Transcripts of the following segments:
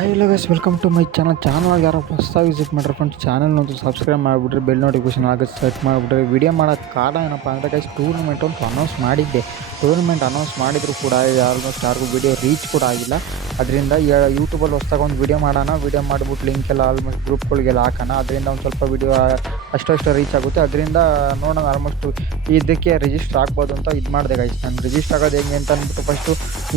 Hi ಎಲ್ಲ guys, welcome to my channel ಯಾರೋ ಹೊಸದಾಗಿ ವಿಸಿಟ್ ಮಾಡ್ರಿ ಫ್ರೆಂಡ್ಸ್, ಚಾನಲ್ನೊಂದು ಸಬ್ಸ್ಕ್ರೈಬ್ ಮಾಡಿಬಿಟ್ರಿ, ಬೆಲ್ ನೋಟಿಫಿಕೇಶನ್ ಆಗುತ್ತೆ ಸೆಟ್ ಮಾಡಿಬಿಟ್ರಿ. ವಿಡಿಯೋ ಮಾಡೋಕ್ಕೆ ಕಾರಣ ಏನಪ್ಪ ಅಂದರೆ ಗೈಸ್, ಟೂರ್ನಮೆಂಟ್ ಅಂತ ಅನೌನ್ಸ್ ಮಾಡಿದ್ದೆ. ಟೂರ್ನಮೆಂಟ್ ಅನೌನ್ಸ್ ಮಾಡಿದ್ರು ಕೂಡ ಆಲ್ಮೋಸ್ಟ್ ಯಾರಿಗೂ ವಿಡಿಯೋ ರೀಚ್ ಕೂಡ ಆಗಿಲ್ಲ. ಅದರಿಂದ ಯೂಟ್ಯೂಬಲ್ಲಿ ಹೊಸದಾಗಿ ಒಂದು ವಿಡಿಯೋ ಮಾಡೋಣ, ವಿಡಿಯೋ ಮಾಡಿಬಿಟ್ಟು ಲಿಂಕೆಲ್ಲ ಆಲ್ಮೋಸ್ಟ್ ಗ್ರೂಪ್ಗಳಿಗೆಲ್ಲ ಹಾಕೋಣ. ಅದರಿಂದ ಒಂದು ಸ್ವಲ್ಪ ವಿಡಿಯೋ ಅಷ್ಟು ರೀಚ್ ಆಗುತ್ತೆ. ಅದರಿಂದ ನೋಡೋಣ, ಆಲ್ಮೋಸ್ಟ್ ಇದಕ್ಕೆ ರಿಜಿಸ್ಟರ್ ಆಗ್ಬೋದು ಅಂತ ಇದು ಮಾಡಿದೆ ಗೈಸ್. ನಾನು ರಿಜಿಸ್ಟರ್ ಆಗೋದು ಹೆಂಗೆ ಅಂತ ಅಂದ್ಬಿಟ್ಟು ಫಸ್ಟು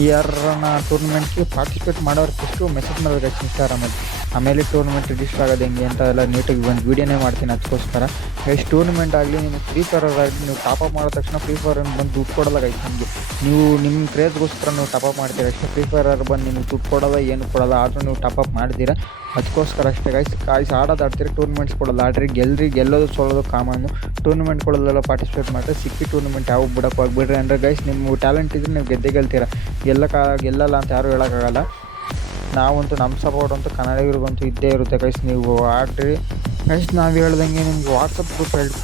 ಯಾರನ್ನ ಟೂರ್ನಮೆಂಟ್ಗೆ ಪಾರ್ಟಿಸಿಪೇಟ್ ಮಾಡೋರು ಫಸ್ಟು ಮೆಸೇಜ್ ಮಾಡೋದು ಗೈಸ್ ಇನ್ಸ್ಟಾಗ್ರಾಮಲ್ಲಿ. ಆಮೇಲೆ ಟೂರ್ನಮೆಂಟ್ ರಿಜಿಸ್ಟರ್ ಆಗೋದು ಹೆಂಗೆ ಅಂತ ಎಲ್ಲ ನೀಟಾಗಿ ಒಂದು ವೀಡಿಯೋನೇ ಮಾಡ್ತೀನಿ. ಅದಕ್ಕೋಸ್ಕರ ಗೈಸ್, ಟೂರ್ನಮೆಂಟ್ ಆಗಲಿ ನಿಮಗೆ ಫ್ರೀ ಫೈರ್ ಆಗಲಿ, ನೀವು ಟಾಪಪ್ ಮಾಡಿದ ತಕ್ಷಣ ಫ್ರೀ ಫೈರ್ ಬಂದು ದುಡ್ಡು ಕೊಡೋಲ್ಲ ಗೈಸ್. ನಿಮಗೆ ನೀವು ನಿಮ್ಮ ಕ್ರೇಜ್ಗೋಸ್ಕರ ನೀವು ಟಾಪಪ್ ಮಾಡ್ತೀರ ಅಷ್ಟೇ. ಫ್ರೀ ಫೈರ್ ಬಂದು ನಿಮಗೆ ದುಡ್ಡು ಕೊಡೋಲ್ಲ, ಏನು ಕೊಡೋಲ್ಲ. ಆದರೂ ನೀವು ಟಾಪಪ್ ಮಾಡ್ತೀರಾ, ಅದಕ್ಕೋಸ್ಕರ ಅಷ್ಟೇ ಗೈಸ್. ಆಡೋದು ಆಡ್ತೀರಿ, ಟೂರ್ನಮೆಂಟ್ಸ್ ಕೊಡೋಲ್ಲ. ಆಡ್ರಿ ಗೆಲ್ಲೋದು ಸೋಲೋದು ಕಾಮನ್ನು. ಟೂರ್ನಮೆಂಟ್ ಕೊಡೋದೆಲ್ಲ ಪಾರ್ಟಿಸಿಪೇಟ್ ಮಾಡಿದ್ರೆ ಸಿಕ್ಕಿ ಟೂರ್ನಮೆಂಟ್ ಯಾವ ಬಿಡೋಕೆ ಹೋಗ್ಬಿಡ್ರಿ. ಅಂದರೆ ಗೈಸ್, ನಿಮ್ಮ ಟ್ಯಾಲೆಂಟ್ ಇದ್ದರೆ ನೀವು ಗೆಲ್ತೀರ. ಗೆಲ್ಲಲ್ಲ ಅಂತ ಯಾರೂ ಹೇಳೋಕ್ಕಾಗಲ್ಲ. ನಾವಂತೂ ನಮ್ಮ ಸಪೋರ್ಟ್ ಅಂತೂ ಕನ್ನಡಿಗರಿಗಂತೂ ಇದ್ದೇ ಇರುತ್ತೆ ಗೈಸ್. ನೀವು ಆಡ್ರಿ ಗೈಸ್. ನಾವು ಹೇಳ್ದಂಗೆ ನಿಮಗೆ ವಾಟ್ಸಪ್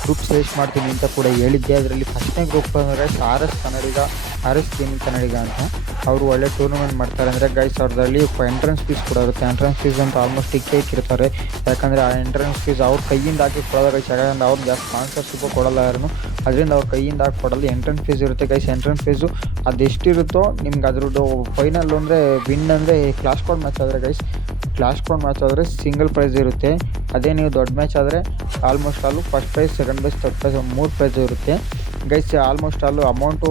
ಗ್ರೂಪ್ ಸಜೆಸ್ಟ್ ಮಾಡ್ತೀನಿ ಅಂತ ಕೂಡ ಹೇಳಿದ್ದೆ. ಅದರಲ್ಲಿ ಫಸ್ಟ್ನೇ ಗ್ರೂಪ್ ಅಂದರೆ ಆರ್ ಎಸ್ ಗೇಮಿಂಗ್ ಕನ್ನಡಿಗ ಅಂತ. ಅವರು ಒಳ್ಳೆ ಟೂರ್ನಮೆಂಟ್ ಮಾಡ್ತಾರೆ. ಅಂದರೆ ಗೈಸ್, ಅವ್ರದ್ರಲ್ಲಿ ಎಂಟ್ರೆನ್ಸ್ ಫೀಸ್ ಕೂಡ ಇರುತ್ತೆ. ಎಂಟ್ರೆನ್ಸ್ ಫೀಸ್ ಅಂತ ಆಲ್ಮೋಸ್ಟ್ ಇಕ್ಕಿರ್ತಾರೆ. ಯಾಕಂದರೆ ಆ ಎಂಟ್ರೆನ್ಸ್ ಫೀಸ್ ಅವ್ರ ಕೈಯಿಂದ ಹಾಕಿ ಕೊಡೋಲ್ಲ ಗೈಸ್. ಯಾಕಂದರೆ ಅವ್ರು ಜಾಸ್ತಿ ಸ್ಪಾನ್ಸರ್ಶಿಪ್ ಕೊಡೋಲ್ಲ ಯಾರು. ಅದರಿಂದ ಅವ್ರ ಕೈಯಿಂದ ಹಾಕಿ ಕೊಡೋಲ್ಲ. ಎಂಟ್ರೆನ್ಸ್ ಫೀಸ್ ಇರುತ್ತೆ ಗೈಸ್. ಎಂಟ್ರೆನ್ಸ್ ಫೀಸು ಅದೆಷ್ಟಿರುತ್ತೋ ನಿಮ್ಗೆ ಅದ್ರದ್ದು ಫೈನಲ್ ಅಂದರೆ ವಿನ್ ಅಂದರೆ ಕ್ಲಾಸ್ ಕೋಡ್ ಮ್ಯಾಚ್ ಆದರೆ ಗೈಸ್, ಕ್ಲಾಸ್ ಕೋಡ್ ಮ್ಯಾಚ್ ಆದರೆ ಸಿಂಗಲ್ ಪ್ರೈಸ್ ಇರುತ್ತೆ. ಅದೇ ನೀವು ದೊಡ್ಡ ಮ್ಯಾಚ್ ಆದರೆ ಆಲ್ಮೋಸ್ಟ್ ಅಲ್ಲೂ first prize, second prize, third prize 3 prize ಇರುತ್ತೆ ಗೈಸ್. ಆಲ್ಮೋಸ್ಟ್ ಅಲ್ಲೂ ಅಮೌಂಟ್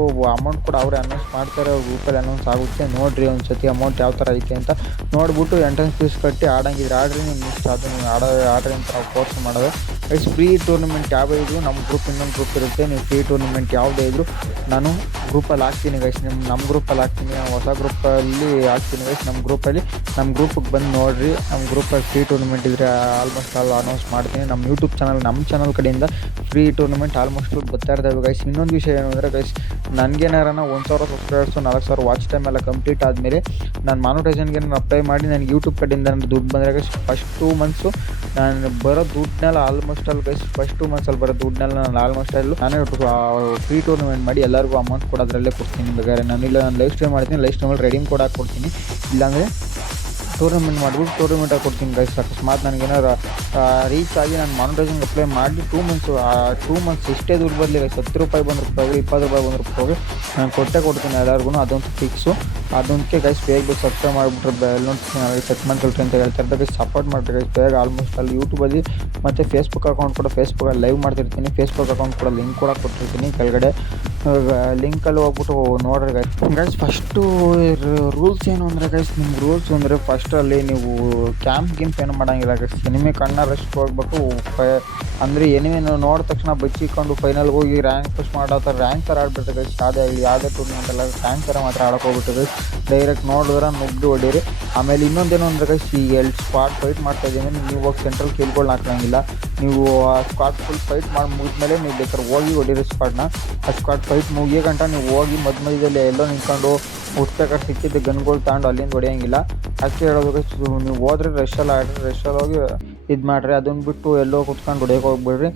ಕೂಡ ಅವರೇ ಅನೌನ್ಸ್ ಮಾಡ್ತಾರೆ. ಗ್ರೂಪಲ್ಲಿ ಅನೌನ್ಸ್ ಆಗುತ್ತೆ. ನೋಡಿರಿ ಒಂದು ಸತಿ ಅಮೌಂಟ್ ಯಾವ ಥರ ಐತೆ ಅಂತ ನೋಡಿಬಿಟ್ಟು ಎಂಟ್ರೆನ್ಸ್ ಫೀಸ್ ಕಟ್ಟಿ ಆಡಂಗಿದ್ರೆ ಆಡ್ರಿ. ನಿಮ್ಗೆ ಇಷ್ಟ ಅದು ನೀವು ಆಡ್ರಿ ಅಂತ ನಾವು ಫೋರ್ಸ್ ಮಾಡೋದು ಗೈಸ್. ಫ್ರೀ ಟೂರ್ನಮೆಂಟ್ ಯಾವುದೇ ಇದ್ದರೂ ನಮ್ಮ ಗ್ರೂಪ್ ಇನ್ನೊಂದು ಗ್ರೂಪ್ ಇರುತ್ತೆ. ನೀವು ಫ್ರೀ ಟೂರ್ನಮೆಂಟ್ ಯಾವುದೇ ಇದ್ದರೂ ನಾನು ಗ್ರೂಪಲ್ಲಿ ಹಾಕ್ತೀನಿ ಗೈಸ್. ನಮ್ಮ ಗ್ರೂಪಲ್ಲಿ ಹಾಕ್ತೀನಿ. ಹೊಸ ಗ್ರೂಪಲ್ಲಿ ಹಾಕ್ತೀನಿ ಗೈಸ್. ನಮ್ಮ ಗ್ರೂಪಿಗೆ ಬಂದು ನೋಡಿರಿ. ನಮ್ಮ ಗ್ರೂಪಲ್ಲಿ ಫ್ರೀ ಟೂರ್ನಮೆಂಟ್ ಇದ್ದರೆ ಆಲ್ಮೋಸ್ಟ್ ಆಲ್ ಅನೌನ್ಸ್ ಮಾಡ್ತೀನಿ. ನಮ್ಮ ಯೂಟ್ಯೂಬ್ ಚಾನಲ್, ನಮ್ಮ ಚಾನಲ್ ಕಡೆಯಿಂದ ಫ್ರೀ ಟೂರ್ನಮೆಂಟ್ ಆಲ್ಮೋಸ್ಟ್ ಬರ್ತಾ ಇರ್ತವೆ ಗೈಸ್. ಇನ್ನೊಂದು ವಿಷಯ ಏನು ಅಂದರೆ ಗೈಸ್, ನನಗೇನಾರನ 1000 ಸಬ್ಸ್ಕ್ರೈಬರ್ಸು 4000 ವಾಚ್ ಟೈಮ್ ಎಲ್ಲ ಕಂಪ್ಲೀಟ್ ಆದಮೇಲೆ ನಾನು ಮಾನಿಟೈಸೇಷನ್ಗೆ ಅಪ್ಲೈ ಮಾಡಿ ನನಗೆ ಯೂಟ್ಯೂಬ್ ಕಡೆಯಿಂದ ನನಗೆ ದುಡ್ಡು ಬಂದರೆ ಗೈಸ್, ಫಸ್ಟ್ 2 ಮಂತ್ಸು ನಾನು ಬರೋ ದುಡ್ಡನ್ನೆಲ್ಲ ಆಲ್ಮೋಸ್ಟ್ ಅಲ್ಲಿ ಗೈಸ್, ಫಸ್ಟ್ 2 ಮಂತ್ಸಲ್ಲಿ ಬರೋ ದುಡ್ಡನ್ನೆಲ್ಲ ನಾನು ಆಲ್ಮೋಸ್ಟ್ ಅಲ್ಲೂ ನಾನೇ ಫ್ರೀ ಟೂರ್ನಮೆಂಟ್ ಮಾಡಿ ಎಲ್ಲರಿಗೂ ಅಮೌಂಟ್ ಕೊಡೋದ್ರಲ್ಲೇ ಕೊಡ್ತೀನಿ. ಬೇಕಾದ್ರೆ ನಾನು ಲೈವ್ ಸ್ಟ್ರೀಮ್ ಮಾಡ್ತೀನಿ. ಲೈವ್ ಸ್ಟ್ರೀಮಲ್ಲಿ ರೆಡೀಮ್ ಕೂಡ ಹಾಕ್ಕೊಡ್ತೀನಿ. ಇಲ್ಲಾಂದರೆ ಟೂರ್ನಮೆಂಟ್ ಮಾಡಿಬಿಟ್ಟು ಟೂರ್ನಮೆಂಟಾಗಿ ಕೊಡ್ತೀನಿ ಗೈಸ್. ಅಕಸ್ಮಾತ್ ನನಗೇನಾರು ರೀಚ್ ಆಗಿ ನಾನು ಮಾನಿಟೈಸೇಷನ್ಗೆ ಅಪ್ಲೈ ಮಾಡಿ 2 ಮಂತ್ಸ್ ಇಷ್ಟೇ ದುಡ್ಡು ಬರಲಿ ಗೈಸ್. 10 ರೂಪಾಯಿ ಬಂದು ರೂಪಾಯಿ, 20 ರೂಪಾಯಿ ಬಂದು ರೂಪಾಯಿ ನಾನು ಕೊಡ್ತೀನಿ ಎಲ್ಲರಿಗೂ. ಅದಂತೂ ಫಿಕ್ಸು. ಅದಕ್ಕೆ ಗೈಸ್ ಬೇಗ ಸಬ್ಸ್ಕ್ರೈಬ್ ಮಾಡಿಬಿಟ್ರೆ ಬೆಲ್ ನೋಟಿಫಿಕೇಶನ್ ಸೆಟ್ ಮಾಡ್ಕೊಳ್ತೀನಿ ಅಂತ ಹೇಳ್ತಾರೆ ಗೈಸ್. ಸಪೋರ್ಟ್ ಮಾಡಿರಿ ಗೈಸ್ ಬೇಗ. ಆಲ್ಮೋಸ್ಟ್ ಅಲ್ಲಿ ಯೂಟ್ಯೂಬಲ್ಲಿ ಮತ್ತು ಫೇಸ್ಬುಕ್ ಅಕೌಂಟ್ ಕೂಡ ಫೇಸ್ಬುಕ್ಕಲ್ಲಿ ಲೈವ್ ಮಾಡ್ತಿರ್ತೀನಿ. ಫೇಸ್ಬುಕ್ ಅಕೌಂಟ್ ಕೂಡ ಲಿಂಕ್ ಕೂಡ ಕೊಟ್ಟಿರ್ತೀನಿ ಕೆಳಗಡೆ. ಲಿಂಕಲ್ಲಿ ಹೋಗ್ಬಿಟ್ಟು ನೋಡ್ರಿ ಗೈಸ್. ಫಸ್ಟು ರೂಲ್ಸ್ ಏನು ಅಂದರೆ ಗೈಸ್, ನಿಮ್ಮ ರೂಲ್ಸ್ ಅಂದರೆ ಫಸ್ಟಲ್ಲಿ ನೀವು ಕ್ಯಾಂಪ್ ಏನು ಮಾಡೋಂಗಿಲ್ಲ ಗೈಸ್. ಎನಿಮೆ ಕಣ್ಣರಷ್ಟು ಹೋಗ್ಬೇಕು. ಅಂದರೆ ಎನಿಮೆ ನೋಡಿದ ತಕ್ಷಣ ಬಚ್ಚಿಕೊಂಡು ಫೈನಲ್ಗೆ ಹೋಗಿ ರ್ಯಾಂಕ್ ಪುಷ್ ಮಾಡೋ ಥರ ರ್ಯಾಂಕ್ ಥರ ಆಡ್ಬಿಡ್ತಾರೆ ಗೈಸ್. ಯಾವುದೇ ಟೂರ್ನಮೆಂಟ್ ಎಲ್ಲ ರ್ಯಾಂಕ್ ಥರ ಮಾತ್ರ ಆಡೋಕೆ ಹೋಗ್ಬಿಟ್ಟು ಗೈಸ್. ಡೈರೆಕ್ಟ್ ನೋಡಿದ್ರೆ ನುಗ್ಗಿ ಹೊಡೀರಿ. ಆಮೇಲೆ ಇನ್ನೊಂದೇನು ಅಂದರೆ ಗೈಸ್, ಈ ಸ್ಕ್ವಾಡ್ ಫೈಟ್ ಮಾಡ್ತಾಯಿದ್ದೀನಿ, ನೀವು ಹೋಗಿ ಸೆಂಟ್ರಲ್ ಕಿಲ್ಗಳನ್ನ ಹಾಕೋಂಗಿಲ್ಲ. ನೀವು ಆ ಸ್ಕ್ವಾಡ್ ಫುಲ್ ಫೈಟ್ ಮಾಡಿ ಮುಗಿದ್ಮೇಲೆ ನೀವು ಬೇಕಾದ್ರೆ ಹೋಗಿ ಹೊಡೀರಿ ಸ್ಕ್ವಾಡ್ನ. ಆ ಸ್ಕ್ವಾಡ್ ಫೈಟ್ ಮುಗಿಯೋ ಗಂಟ ನೀವು ಹೋಗಿ ಮಧ್ಯದಲ್ಲಿ ಎಲ್ಲೋ ನಿಂತ್ಕೊಂಡು ಹುಡ್ಬೇಕಾದ್ರೆ ಸಿಕ್ಕಿದ್ದು ಗನ್ಗಳು ತಗೊಂಡು ಅಲ್ಲಿಂದ ಹೊಡೆಯೋಂಗಿಲ್ಲ. ಅದಕ್ಕೆ ಹೇಳೋದು ಗೈಸ್, ನೀವು ಹೋದ್ರೆ ರಶಲ್ಲಿ ಆಡ್ರಿ. ರಶಲ್ಲಿ ಹೋಗಿ ಇದು ಮಾಡಿರಿ. ಅದನ್ನು ಬಿಟ್ಟು ಎಲ್ಲೋ ಕುತ್ಕೊಂಡು ಹೊಡೆಯೋಕೆ ಹೋಗ್ಬಿಡ್ರಿ.